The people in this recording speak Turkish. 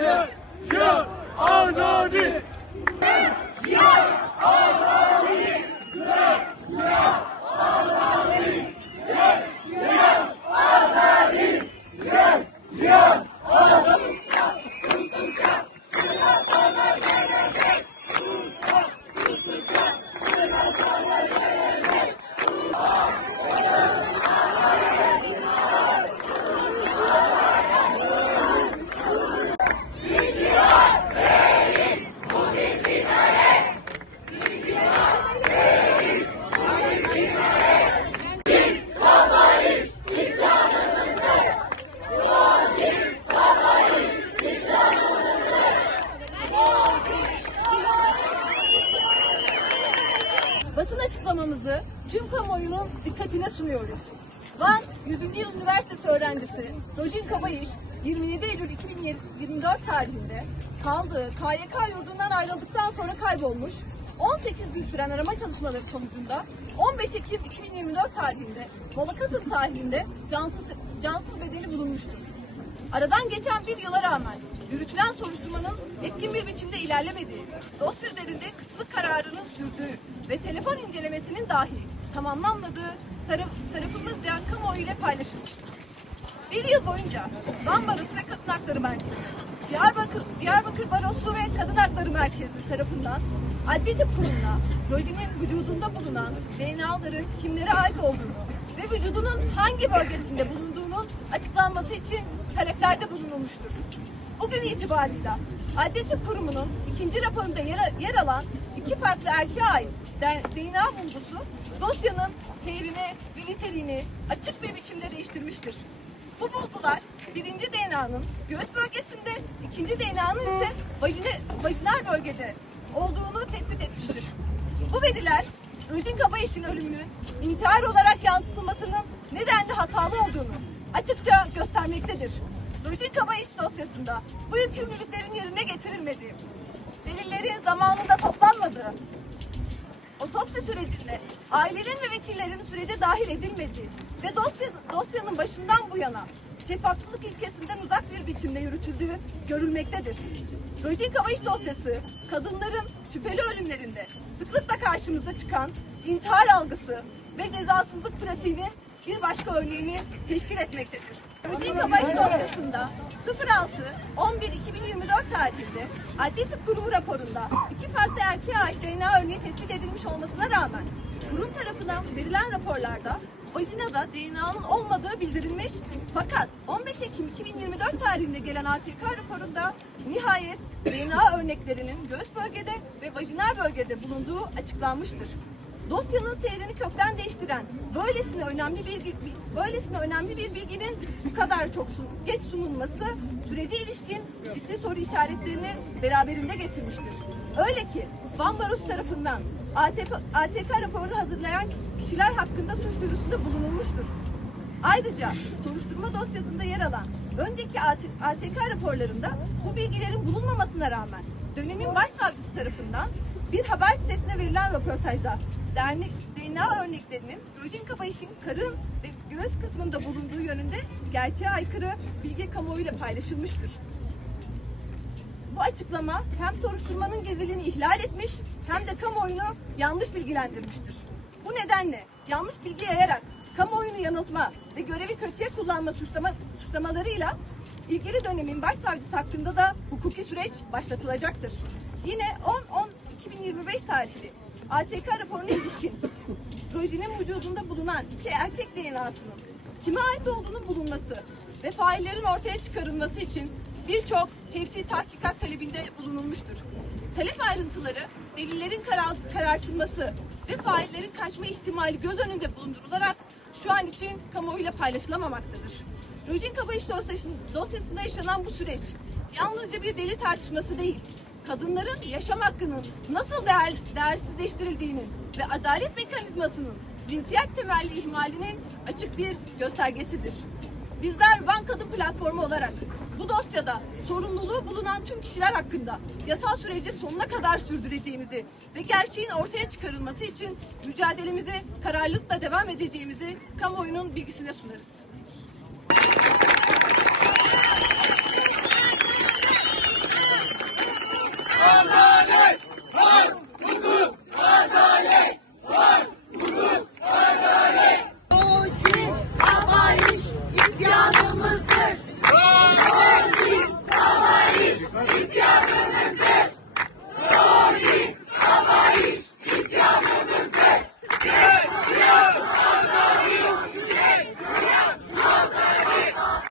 Yeah. Basın açıklamamızı tüm kamuoyunun dikkatine sunuyoruz. Van 100. Yıl Üniversitesi öğrencisi Rojin Kabayış 27 Eylül 2024 tarihinde kaldığı KYK yurdundan ayrıldıktan sonra kaybolmuş. 18 gün süren arama çalışmaları sonucunda 15 Ekim 2024 tarihinde Balıkesir sahilinde cansız, cansız bedeni bulunmuştur. Aradan geçen bir yıla rağmen yürütülen soruşturmanın etkin bir biçimde ilerlemediği, dosya üzerinde kısıtlı kararının sürdüğü ve telefon incelemesinin dahi tamamlanmadığı taraf, tarafımızca kamuoyu ile paylaşılmıştır. Bir yıl boyunca Van Barosu ve Kadın Hakları Merkezi, Diyarbakır, Diyarbakır Barosu ve Kadın Hakları Merkezi tarafından adli tıp kurumuna Roji'nin vücudunda bulunan DNA'ların kimlere ait olduğunu ve vücudunun hangi bölgesinde bulunduğunun açıklanması için taleplerde bulunulmuştur. Bugün itibarıyla Adli Tıp Kurumu'nun ikinci raporunda yer, yer alan iki farklı erkeğe ait DNA bulgusu dosyanın seyrini ve niteliğini açık bir biçimde değiştirmiştir. Bu bulgular birinci DNA'nın göğüs bölgesinde, ikinci DNA'nın ise vajine, vajinal bölgede olduğunu tespit etmiştir. Bu veriler Rojin Kabayiş'in ölümünün intihar olarak yansıtılmasının nedenli hatalı olduğunu açıkça göstermektedir. Rojin Kabayiş dosyasında bu yükümlülüklerin yerine getirilmediği, delillerin zamanında toplanmadığı, otopsi sürecinde ailenin ve vekillerin sürece dahil edilmediği ve dosya, dosyanın başından bu yana şeffaflık ilkesinden uzak bir biçimde yürütüldüğü görülmektedir. Rojin Kabayiş dosyası kadınların şüpheli ölümlerinde sıklıkla karşımıza çıkan intihar algısı ve cezasızlık pratiğinin bir başka örneğini teşkil etmektedir. Rojin Kabayiş dosyasında 06-11-2024 tarihinde Adli Tıp Kurumu raporunda iki farklı erkeğe ait DNA örneği tespit edilmiş olmasına rağmen kurum tarafından verilen raporlarda vajinada DNA'nın olmadığı bildirilmiş fakat 15 Ekim 2024 tarihinde gelen ATK raporunda nihayet DNA örneklerinin göğüs bölgede ve vajinal bölgede bulunduğu açıklanmıştır. Dosyanın seyrini kökten değiştiren böylesine önemli bir böylesine önemli bir bilginin bu kadar çok geç sunulması sürece ilişkin ciddi soru işaretlerini beraberinde getirmiştir. Öyle ki Van Barosu tarafından ATP, ATK raporunu hazırlayan kişiler hakkında suç duyurusunda bulunulmuştur. Ayrıca soruşturma dosyasında yer alan önceki AT ATK raporlarında bu bilgilerin bulunmamasına rağmen dönemin başsavcısı tarafından bir haber sitesine verilen röportajda dernek DNA örneklerinin Rojin Kabayiş'in karın ve göğüs kısmında bulunduğu yönünde gerçeğe aykırı bilgi kamuoyuyla paylaşılmıştır. Bu açıklama hem soruşturmanın geziliğini ihlal etmiş hem de kamuoyunu yanlış bilgilendirmiştir. Bu nedenle yanlış bilgi yayarak kamuoyunu yanıltma ve görevi kötüye kullanma suçlama, suçlamalarıyla ilgili dönemin başsavcısı hakkında da hukuki süreç başlatılacaktır. Yine 10-10-2025 tarihli ATK raporuna ilişkin Roji'nin vücudunda bulunan iki erkek DNA'sının kime ait olduğunun bulunması ve faillerin ortaya çıkarılması için birçok tefsir tahkikat talebinde bulunulmuştur. Talep ayrıntıları, delillerin karar, karartılması ve faillerin kaçma ihtimali göz önünde bulundurularak şu an için kamuoyuyla paylaşılamamaktadır. Rojin Kabayış dosyasında yaşanan bu süreç yalnızca bir delil tartışması değil, kadınların yaşam hakkının nasıl değer, değersizleştirildiğinin ve adalet mekanizmasının cinsiyet temelli ihmalinin açık bir göstergesidir. Bizler Van Kadın Platformu olarak bu dosyada sorumluluğu bulunan tüm kişiler hakkında yasal süreci sonuna kadar sürdüreceğimizi ve gerçeğin ortaya çıkarılması için mücadelemizi kararlılıkla devam edeceğimizi kamuoyunun bilgisine sunarız.